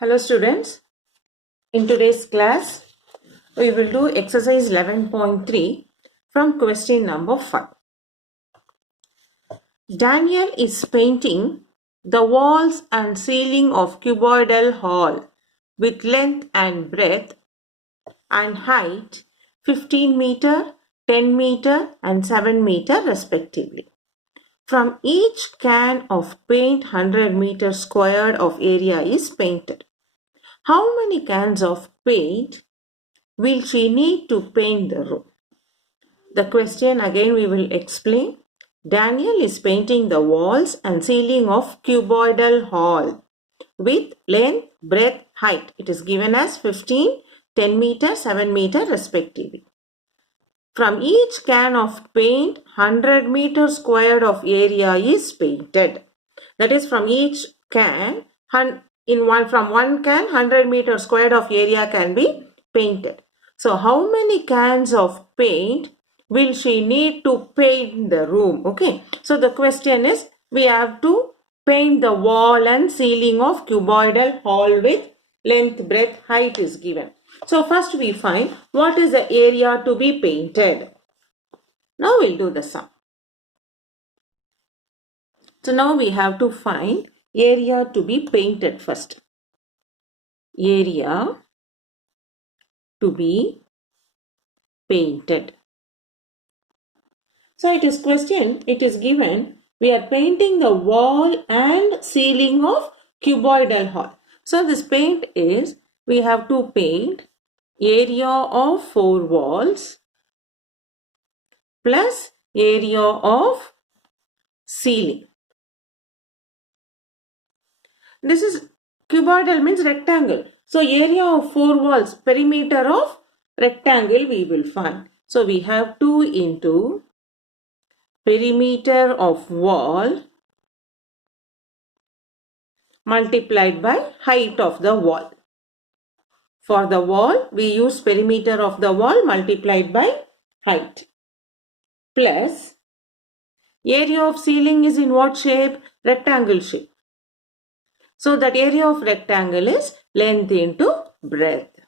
Hello students, in today's class we will do exercise 11.3 from question number 5. Daniel is painting the walls and ceiling of cuboidal hall with length and breadth and height 15 meter, 10 meter and 7 meter respectively. From each can of paint 100 meter squared of area is painted. How many cans of paint will she need to paint the room? The question again we will explain. Daniel is painting the walls and ceiling of cuboidal hall with length, breadth, height. It is given as 15, 10 meter, 7 meter respectively. From each can of paint, 100 meter squared of area is painted. That is, from each can, from one can, 100 meter squared of area can be painted. So, how many cans of paint will she need to paint the room? Okay. So, the question is, we have to paint the wall and ceiling of cuboidal hall with length, breadth, height is given. So, first we find what is the area to be painted. Now, we'll do the sum. So, now we have to find area to be painted first. Area to be painted. So, it is given, we are painting the wall and ceiling of cuboidal hall. So, this paint is, we have to paint area of 4 walls plus area of ceiling. This is cuboidal means rectangle. So, area of 4 walls, perimeter of rectangle we will find. So, we have 2 into perimeter of wall multiplied by height of the wall. For the wall, we use perimeter of the wall multiplied by height. Plus, area of ceiling is in what shape? Rectangle shape. So, that area of rectangle is length into breadth.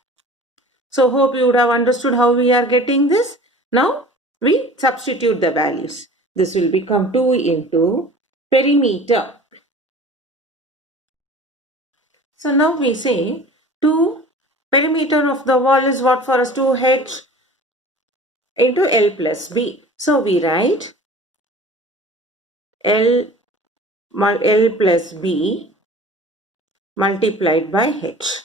So, hope you would have understood how we are getting this. Now, we substitute the values. This will become 2 into perimeter. So, now we say 2 perimeter of the wall is what for us? 2h into L plus B. So, we write L plus B multiplied by H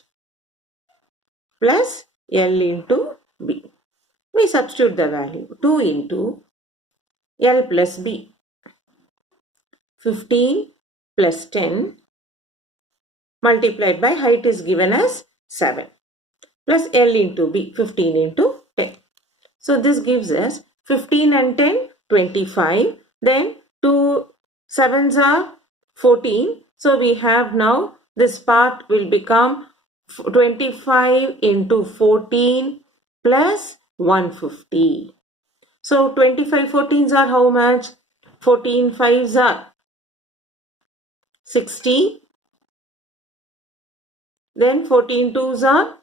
plus L into B. We substitute the value 2 into L plus B. 15 plus 10 multiplied by height is given as 7 plus L into B, 15 into 10. So, this gives us 15 and 10, 25. Then 2 7s are 14. So, we have now this part will become 25 into 14 plus 150. So, 25 14s are how much? 14 5s are 60. Then 14 2s are,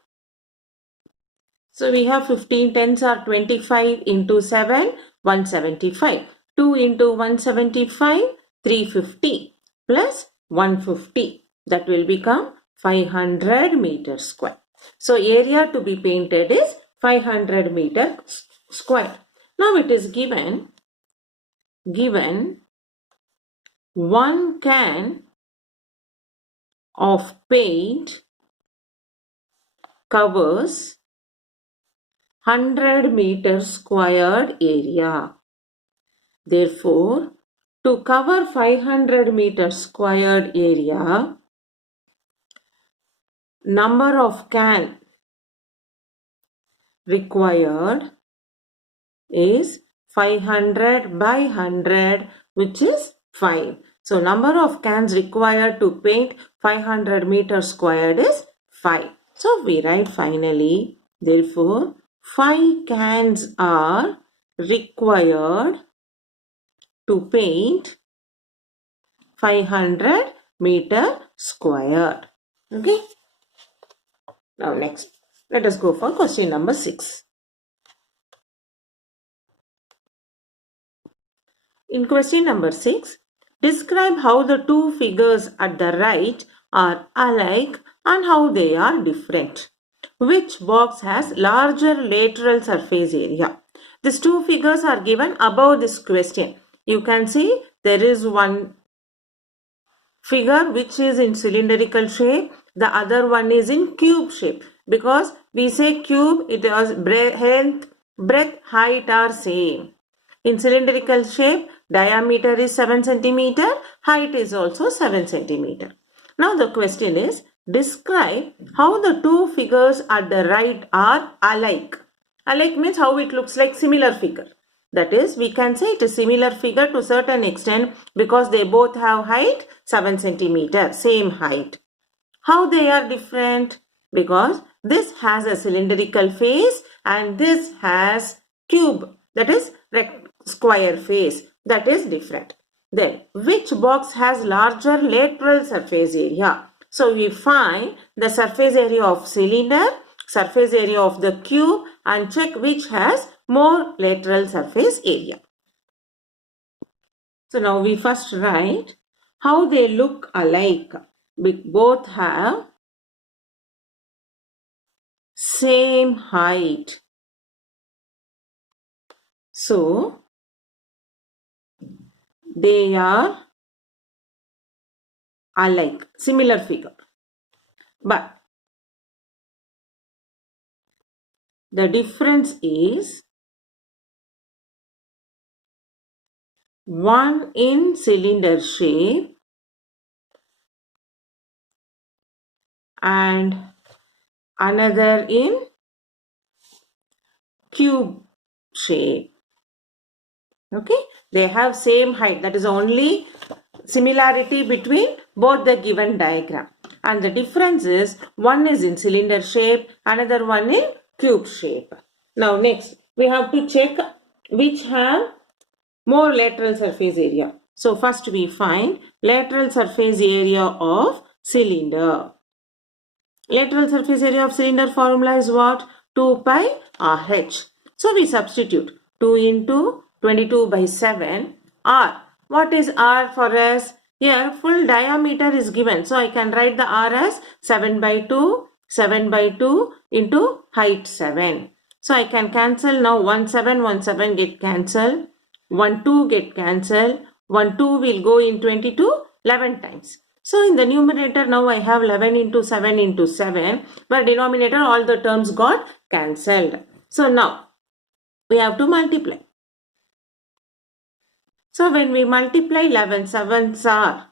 so we have 15 10s are 25 into 7, 175. 2 into 175, 350 plus 150. That will become 500 meter square. So, area to be painted is 500 meter square. Now, it is given 1 can of paint covers 100 meter squared area. Therefore, to cover 500 meter squared area, number of can required is 500 by 100, which is 5. So, number of cans required to paint 500 meter squared is 5. So, we write finally, therefore, 5 cans are required to paint 500 meter squared. Okay. Now next, let us go for question number 6. In question number 6, describe how the two figures at the right are alike and how they are different. Which box has larger lateral surface area? These two figures are given above this question. You can see there is one figure which is in cylindrical shape, the other one is in cube shape. Because we say cube, it is breadth, height are same. In cylindrical shape, diameter is 7 centimeter, height is also 7 centimeter. Now the question is, describe how the two figures at the right are alike. Alike means how it looks like similar figure. That is, we can say it is similar figure to certain extent because they both have height 7 centimeter, same height. How they are different? Because this has a cylindrical face and this has cube, that is square face, that is different. Then, which box has larger lateral surface area? So, we find the surface area of cylinder, surface area of the cube and check which has more lateral surface area. So, now we first write how they look alike. Both have same height. So, they are alike, similar figure. But the difference is one in cylinder shape and another in cube shape. Okay, they have same height. That is only similarity between both the given diagram. And the difference is one is in cylinder shape, another one in cube shape. Now next, we have to check which have more lateral surface area. So first we find lateral surface area of cylinder. Lateral surface area of cylinder formula is what? 2 pi RH. So we substitute 2 into 22 by 7 R. What is R for us? Here full diameter is given. So I can write the R as 7 by 2 into height 7. So I can cancel now 1 7 get cancelled. 1 2 get cancelled. 1 2 will go in 22 11 times. So in the numerator now I have 11 into 7, but denominator all the terms got cancelled. So now we have to multiply. So when we multiply 11 sevens are,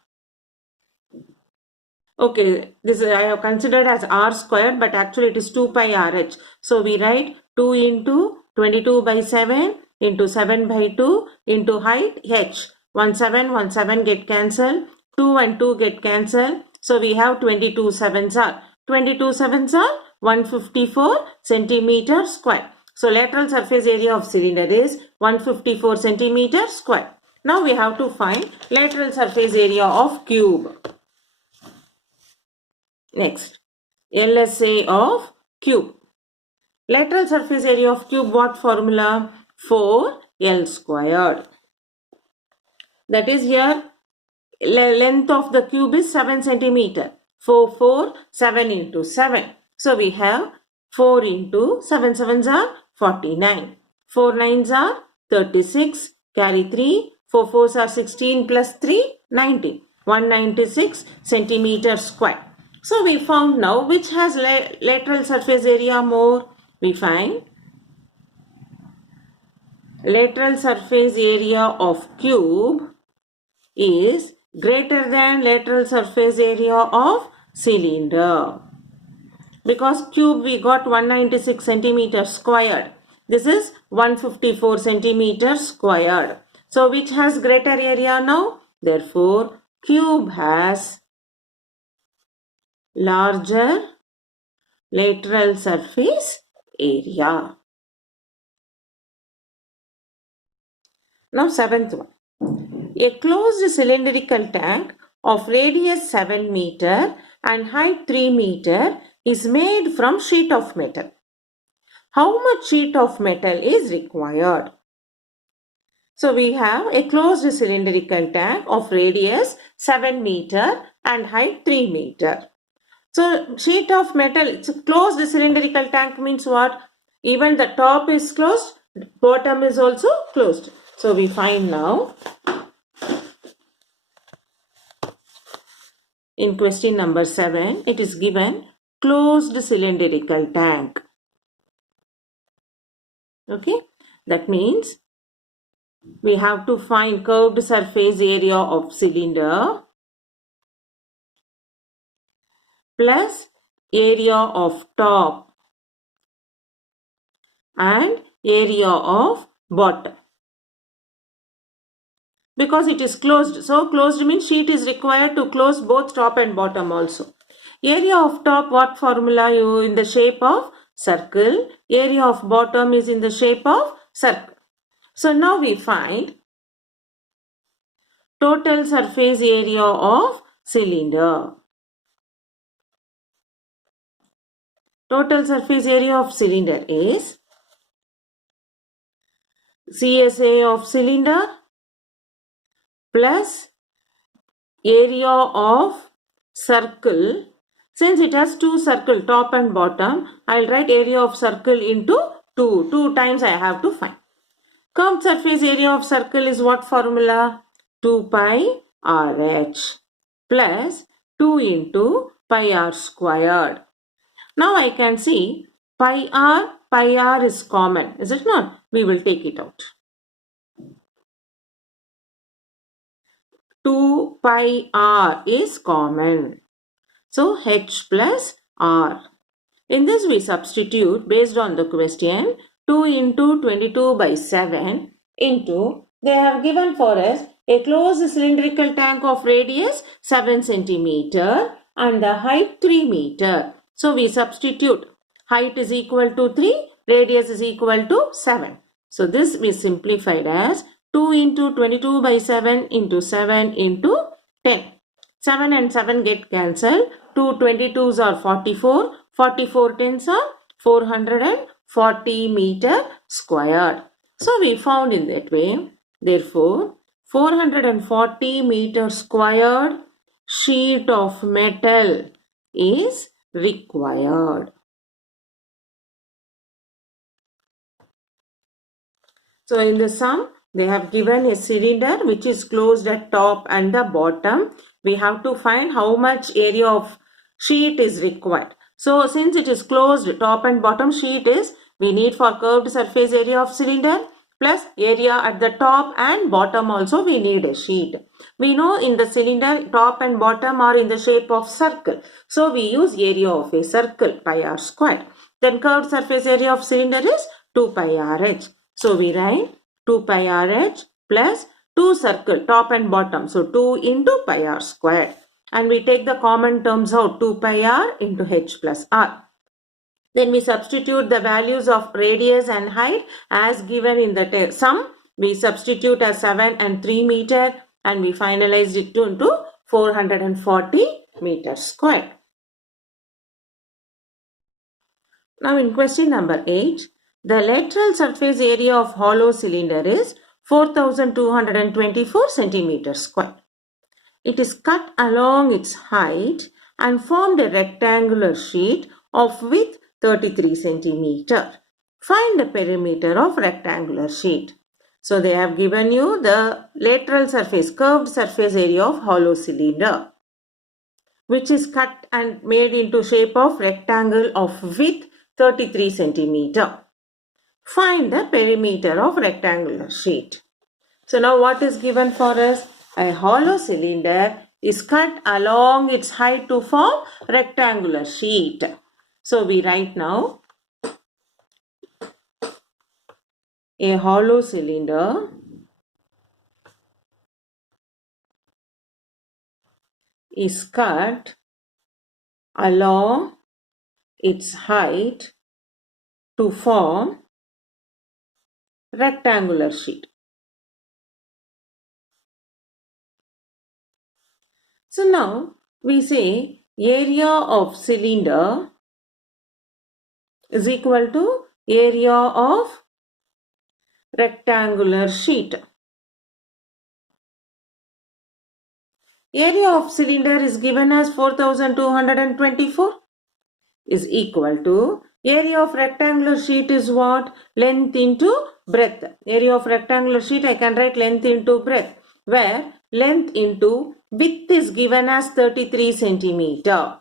okay, this I have considered as R squared, but actually it is 2 pi RH. So we write 2 into 22 by 7 into 7 by 2 into height H. 1 7 get cancelled. 2 and 2 get cancelled. So we have 22 sevens are. 22 sevens are 154 centimeter square. So lateral surface area of cylinder is 154 centimeter square. Now we have to find lateral surface area of cube. Next, LSA of cube. Lateral surface area of cube, what formula? 4L squared. That is here, length of the cube is 7 centimeter. 7 into 7. So we have 4 into 7 sevens are 49. 4 nines are 36. Carry 3. 4 fours are 16 plus 3, 19. 196 centimeter square. So we found now which has lateral surface area more. We find lateral surface area of cube is greater than lateral surface area of cylinder. Because cube we got 196 centimeter squared. This is 154 centimeter squared. So which has greater area now? Therefore, cube has larger lateral surface area. Now 7th one. A closed cylindrical tank of radius 7 meter and height 3 meter is made from sheet of metal. How much sheet of metal is required? So we have a closed cylindrical tank of radius 7 meter and height 3 meter. So sheet of metal, it's a closed cylindrical tank means what? Even the top is closed, bottom is also closed. So we find now in question number 7, it is given closed cylindrical tank. Okay, that means we have to find curved surface area of cylinder plus area of top and area of bottom. Because it is closed, so closed means sheet is required to close both top and bottom also. Area of top, what formula? You in the shape of circle. Area of bottom is in the shape of circle. So now we find total surface area of cylinder. Total surface area of cylinder is CSA of cylinder plus area of circle. Since it has two circle, top and bottom, I'll write area of circle into 2. 2 times I have to find. Curved surface area of circle is what formula? 2 pi RH plus 2 into pi r squared. Now I can see pi r is common, is it not? We will take it out. 2 pi r is common. So h plus r. In this we substitute based on the question 2 into 22 by 7 into, they have given for us a closed cylindrical tank of radius 7 centimeter and the height 3 meter. So we substitute height is equal to 3, radius is equal to 7. So this we simplified as 2 into 22 by 7 into 7 into 10. 7 and 7 get cancelled. 2 22s are 44. 44 tens are 440 meter squared. So we found in that way. Therefore, 440 meter squared sheet of metal is required. So in the sum, they have given a cylinder which is closed at top and the bottom. We have to find how much area of sheet is required. So since it is closed, top and bottom sheet is, we need for curved surface area of cylinder plus area at the top and bottom also we need a sheet. We know in the cylinder top and bottom are in the shape of circle. So we use area of a circle pi r squared. Then curved surface area of cylinder is 2 pi RH. So we write 2 pi RH plus 2 circle top and bottom. So 2 into pi r squared. And we take the common terms out, 2 pi r into h plus r. Then we substitute the values of radius and height as given in the sum. We substitute as 7 and 3 meter and we finalized it into 440 meters squared. Now in question number 8, the lateral surface area of hollow cylinder is 4224 centimeters square. It is cut along its height and formed a rectangular sheet of width 33 centimeter. Find the perimeter of rectangular sheet. So they have given you the lateral surface, curved surface area of hollow cylinder, which is cut and made into shape of rectangle of width 33 centimeter. Find the perimeter of rectangular sheet. So now what is given for us? A hollow cylinder is cut along its height to form rectangular sheet. So we write now a hollow cylinder is cut along its height to form rectangular sheet. So now we say area of cylinder is equal to area of rectangular sheet. Area of cylinder is given as 4224 is equal to area of rectangular sheet is what? Length into breadth. Area of rectangular sheet I can write length into breadth, where length into width is given as 33 centimeter.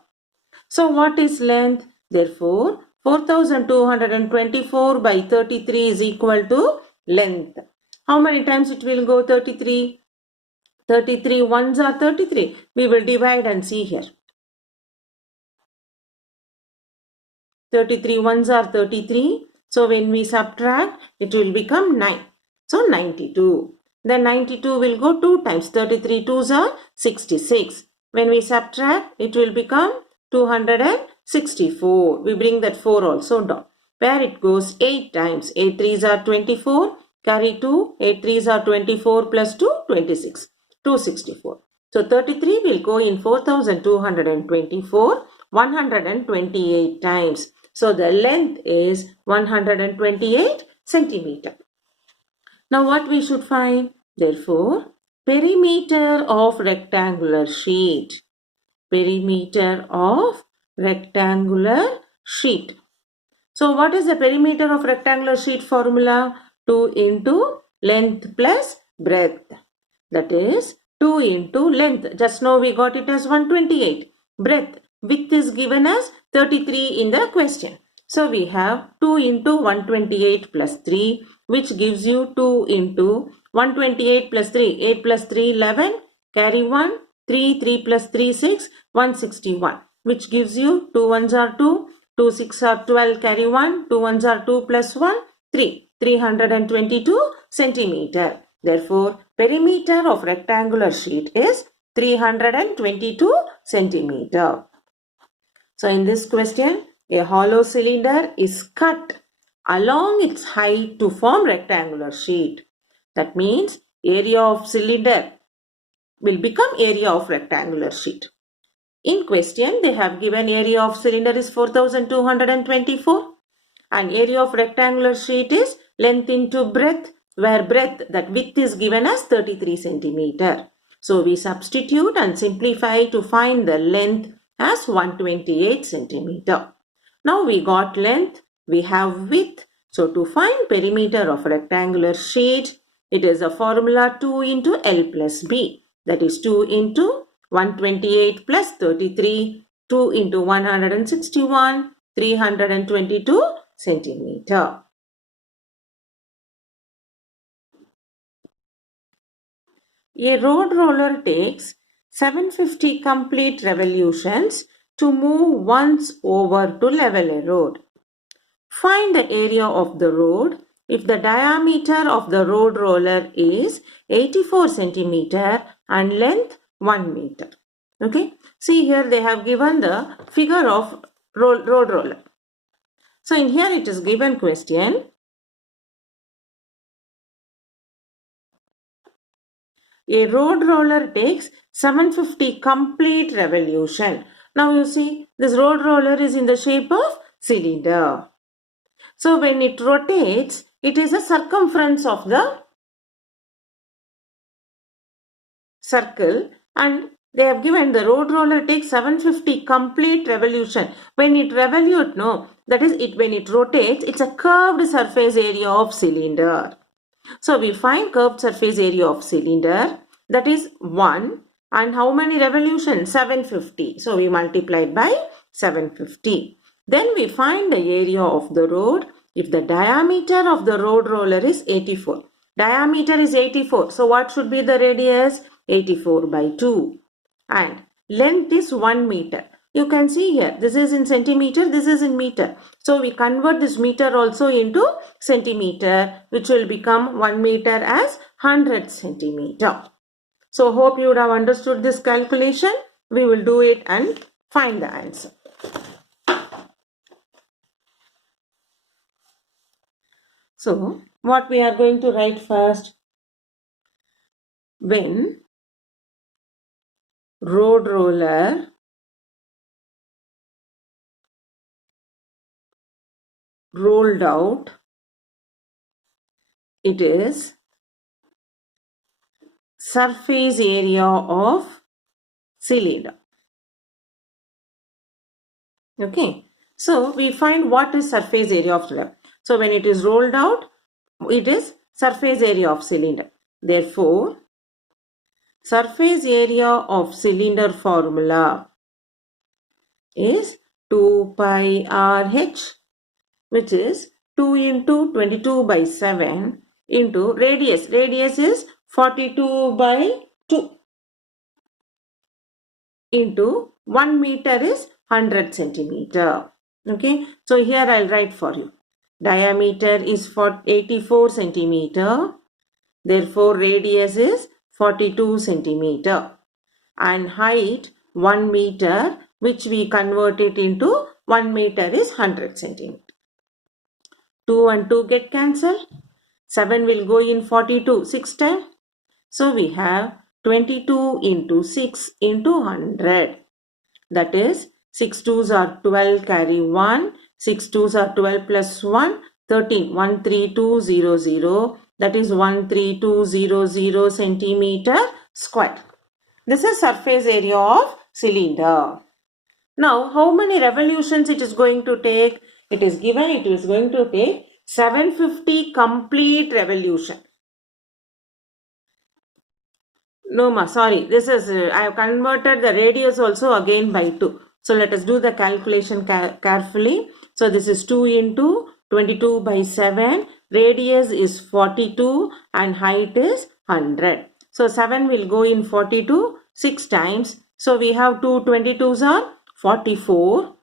So what is length? Therefore 4224 by 33 is equal to length. How many times it will go? 33. 33 ones are 33. We will divide and see here. 33 ones are 33. So when we subtract, it will become 9. So 92. Then 92 will go 2 times. 33 twos are 66. When we subtract, it will become 264. We bring that 4 also down. Where it goes 8 times. 8 threes are 24. Carry 2. 8 threes are 24 plus 2, 26. 264. So 33 will go in 4224 128 times. So the length is 128 centimeter. Now what we should find? Therefore, perimeter of rectangular sheet. Perimeter of rectangular sheet. So what is the perimeter of rectangular sheet formula? 2 into length plus breadth. That is 2 into length. Just now we got it as 128. Breadth. Width is given as 33 in the question. So we have 2 into 128 plus 3, which gives you 2 into 128 plus 3. 8 plus 3, 11. Carry 1. 3, 3 plus 3, 6. 161. Which gives you 2 ones are 2. 2 6 are 12. Carry 1. 2 ones are 2 plus 1. 3. 322 centimeter. Therefore, perimeter of rectangular sheet is 322 centimeter. So in this question, a hollow cylinder is cut along its height to form rectangular sheet. That means area of cylinder will become area of rectangular sheet. In question, they have given area of cylinder is 4224 and area of rectangular sheet is length into breadth, where breadth, that width is given as 33 centimeter. So we substitute and simplify to find the length as 128 centimeter. Now we got length, we have width. So to find perimeter of rectangular sheet, it is a formula 2 into L plus B. That is 2 into 128 plus 33, 2 into 161, 322 centimeter. A road roller takes 750 complete revolutions to move once over to level a road. Find the area of the road if the diameter of the road roller is 84 centimeter and length 1 meter. Okay. See here they have given the figure of road roller. So in here it is given question. A road roller takes 750 complete revolution. Now you see this road roller is in the shape of cylinder. So when it rotates, it is a circumference of the circle, and they have given the road roller takes 750 complete revolution. When it revolutes, no, that is it when it rotates, it's a curved surface area of cylinder. So we find curved surface area of cylinder, that is 1, and how many revolutions? 750. So we multiplied by 750. Then we find the area of the road if the diameter of the road roller is 84. Diameter is 84. So what should be the radius? 84 by 2. And length is 1 meter. You can see here, this is in centimeter, this is in meter. So we convert this meter also into centimeter, which will become 1 meter as 100 centimeter. So hope you would have understood this calculation. We will do it and find the answer. So what we are going to write first? When road roller rolled out, it is surface area of cylinder. Okay, so we find what is surface area of cylinder. So when it is rolled out, it is surface area of cylinder. Therefore, surface area of cylinder formula is 2 pi RH, which is 2 into 22 by 7 into radius. Radius is 42 by 2 into 1 meter is 100 centimeter. Okay, so here I'll write for you. Diameter is 84 centimeter. Therefore, radius is 42 centimeter. And height 1 meter, which we convert it into 1 meter is 100 centimeter. 2 and 2 get cancelled. 7 will go in 42 6 times. So we have 22 into 6 into 100. That is 6 2s are 12, carry 1. 6 2s are 12 plus 1, 13. 13200. That is 13200 centimeter square. This is surface area of cylinder. Now, how many revolutions it is going to take? It is given it is going to take 750 complete revolution. No ma, sorry. This is, I have converted the radius also again by 2. So, let us do the calculation carefully. So, this is 2 into 22 by 7. Radius is 42 and height is 100. So, 7 will go in 42 6 times. So, we have 2 22s are 44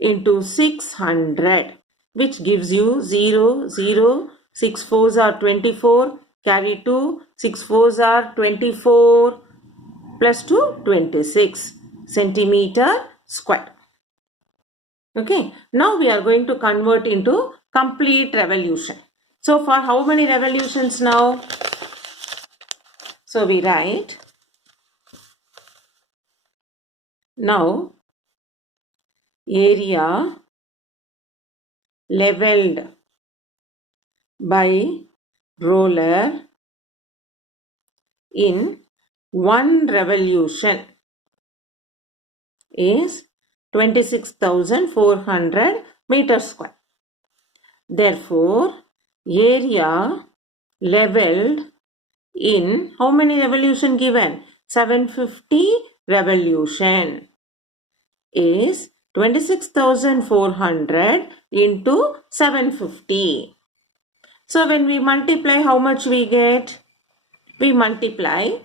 into 600, which gives you 0, 0, 6 4s are 24, carry 2, 6 4s are 24, plus 2, 26 centimeter square. Okay, now we are going to convert into complete revolution. So, for how many revolutions now? So, we write, now area leveled by roller in one revolution is 26,400 meters square. Therefore, area leveled in how many revolution given? 750 revolution is 26,400 into 750. So when we multiply, how much we get? We multiply.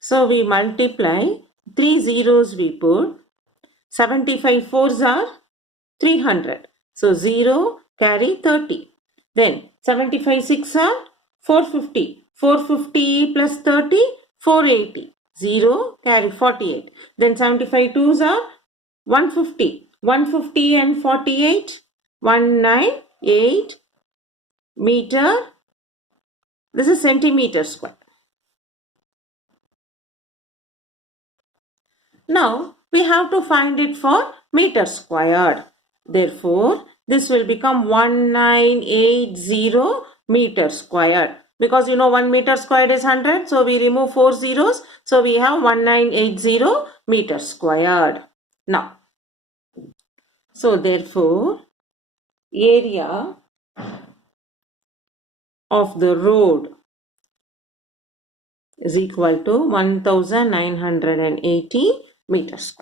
So we multiply 3 zeros we put. 75 fours are 300. So 0 carry 30. Then 75 6 are 450. 450 plus 30, 480. 0 carry 48. Then 75 2s are 150. 150 and 48, 198 meter. This is centimeter square. Now we have to find it for meter squared. Therefore, this will become 1980 meter squared. Because you know 1 meter squared is 100. So we remove 4 zeros. So we have 1980 meter squared. Now, so therefore, area of the road is equal to 1980 meters.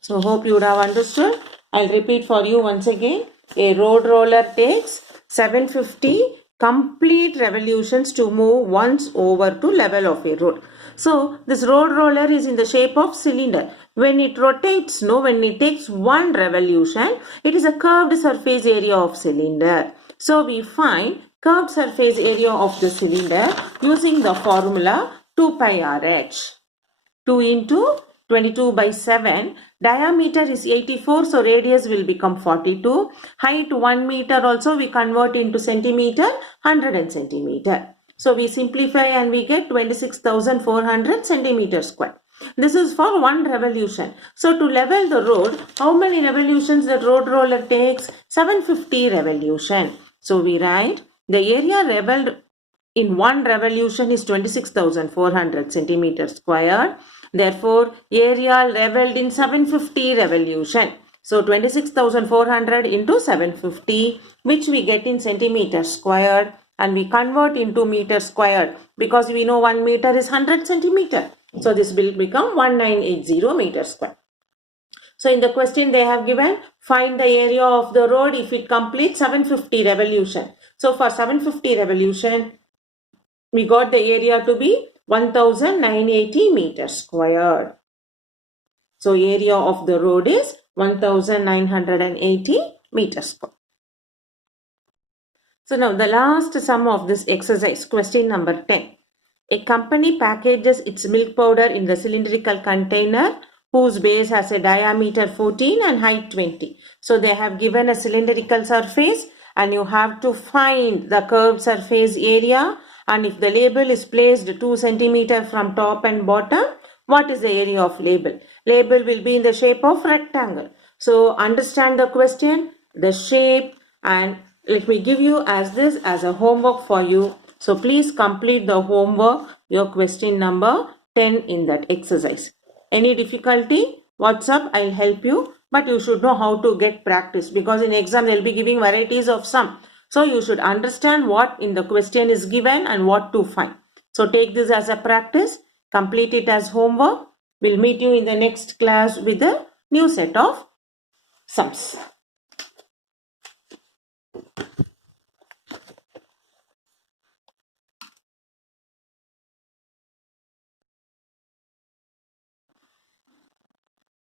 So hope you would have understood. I'll repeat for you once again. A road roller takes 750 complete revolutions to move once over to level of a road. So this road roller is in the shape of cylinder. When it rotates, when it takes one revolution, it is a curved surface area of cylinder. So we find curved surface area of the cylinder using the formula 2 pi RH. 2 into 22 by 7. Diameter is 84, so radius will become 42. Height 1 meter also we convert into centimeter, 100 centimeter. So we simplify and we get 26,400 centimeter square. This is for one revolution. So to level the road, how many revolutions the road roller takes? 750 revolution. So we write the area leveled in one revolution is 26,400 centimeters square. Therefore, area leveled in 750 revolution. So 26,400 into 750, which we get in centimeters squared, and we convert into meter squared because we know 1 meter is 100 centimeter. So this will become 1980 meter square. So in the question they have given, find the area of the road if it completes 750 revolution. So for 750 revolution, we got the area to be 1980 meters squared. So area of the road is 1980 meters squared. So now the last sum of this exercise, question number 10. A company packages its milk powder in the cylindrical container whose base has a diameter 14 and height 20. So they have given a cylindrical surface and you have to find the curved surface area, and if the label is placed 2 centimeter from top and bottom, what is the area of label? Label will be in the shape of rectangle. So understand the question, the shape, and let me give you as this as a homework for you. So please complete the homework, your question number 10 in that exercise. Any difficulty? WhatsApp, I'll help you. But you should know how to get practice, because in exam they'll be giving varieties of sum. So you should understand what in the question is given and what to find. So take this as a practice. Complete it as homework. We'll meet you in the next class with a new set of sums.